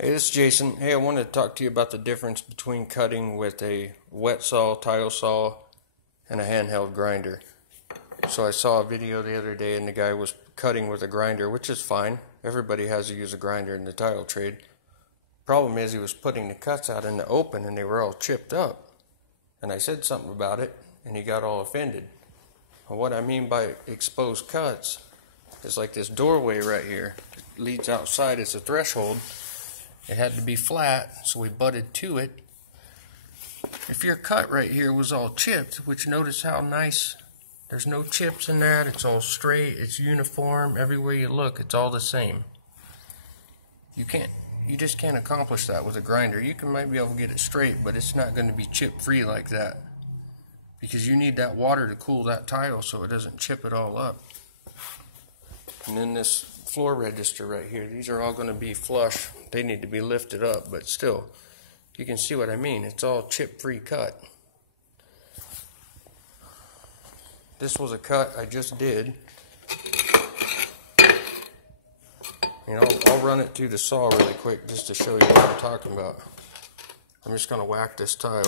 Hey, this is Jason. Hey, I wanted to talk to you about the difference between cutting with a wet saw, tile saw, and a handheld grinder. So I saw a video the other day and the guy was cutting with a grinder, which is fine. Everybody has to use a grinder in the tile trade. Problem is he was putting the cuts out in the open and they were all chipped up. And I said something about it and he got all offended. And what I mean by exposed cuts is like this doorway right here. It leads outside, it's a threshold. It had to be flat, so we butted to it. If your cut right here was all chipped, which notice how nice, there's no chips in that, it's all straight, it's uniform, everywhere you look, it's all the same. You just can't accomplish that with a grinder. You might be able to get it straight, but it's not going to be chip free like that. Because you need that water to cool that tile so it doesn't chip it all up. And then this floor register right here, these are all going to be flush. They need to be lifted up, but still, you can see what I mean. It's all chip-free cut. This was a cut I just did. And I'll run it through the saw really quick just to show you what I'm talking about. I'm just going to whack this tile.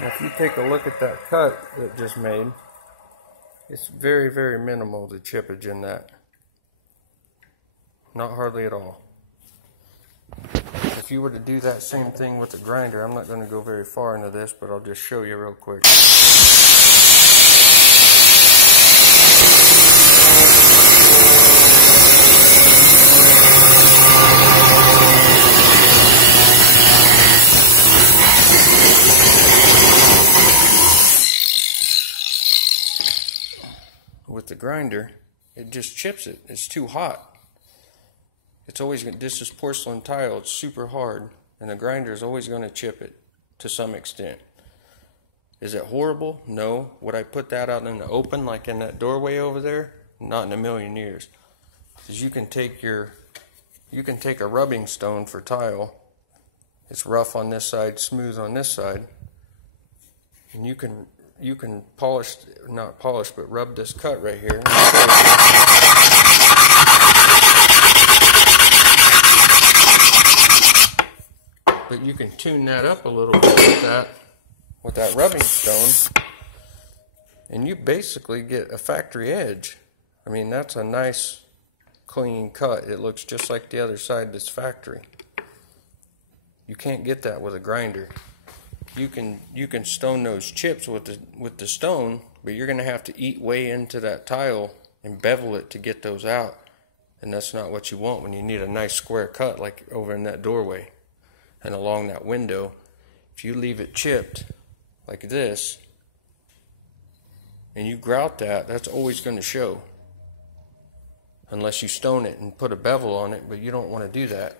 Now if you take a look at that cut that just made, it's very, very minimal, the chippage in that. Not hardly at all. If you were to do that same thing with the grinder, I'm not going to go very far into this, but I'll just show you real quick. With the grinder, it just chips it. It's too hot. It's always going. This is porcelain tile. It's super hard, and the grinder is always going to chip it to some extent. Is it horrible? No. Would I put that out in the open, like in that doorway over there? Not in a million years. Because you can take a rubbing stone for tile. It's rough on this side, smooth on this side, and you can polish, not polish, but rub this cut right here. But you can tune that up a little bit with that rubbing stone, and you basically get a factory edge. I mean, that's a nice, clean cut. It looks just like the other side that's factory. You can't get that with a grinder. You can stone those chips with the stone, but you're going to have to eat way into that tile and bevel it to get those out, and that's not what you want when you need a nice square cut like over in that doorway and along that window. If you leave it chipped like this and you grout that, that's always going to show unless you stone it and put a bevel on it, but you don't want to do that.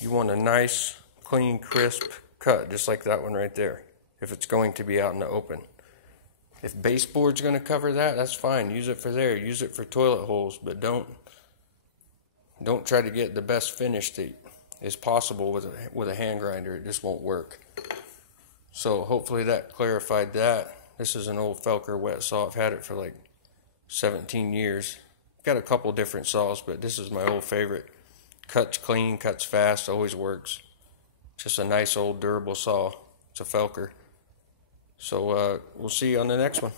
You want a nice, clean, crisp cut, just like that one right there, if it's going to be out in the open. If baseboard's going to cover that, that's fine. Use it for there. Use it for toilet holes, but don't try to get the best finish that is possible with a hand grinder. It just won't work. So hopefully that clarified that. This is an old Felker wet saw. I've had it for like 17 years. Got a couple different saws, but this is my old favorite. Cuts clean, cuts fast, always works. Just a nice old durable saw. It's a Felker. So we'll see you on the next one.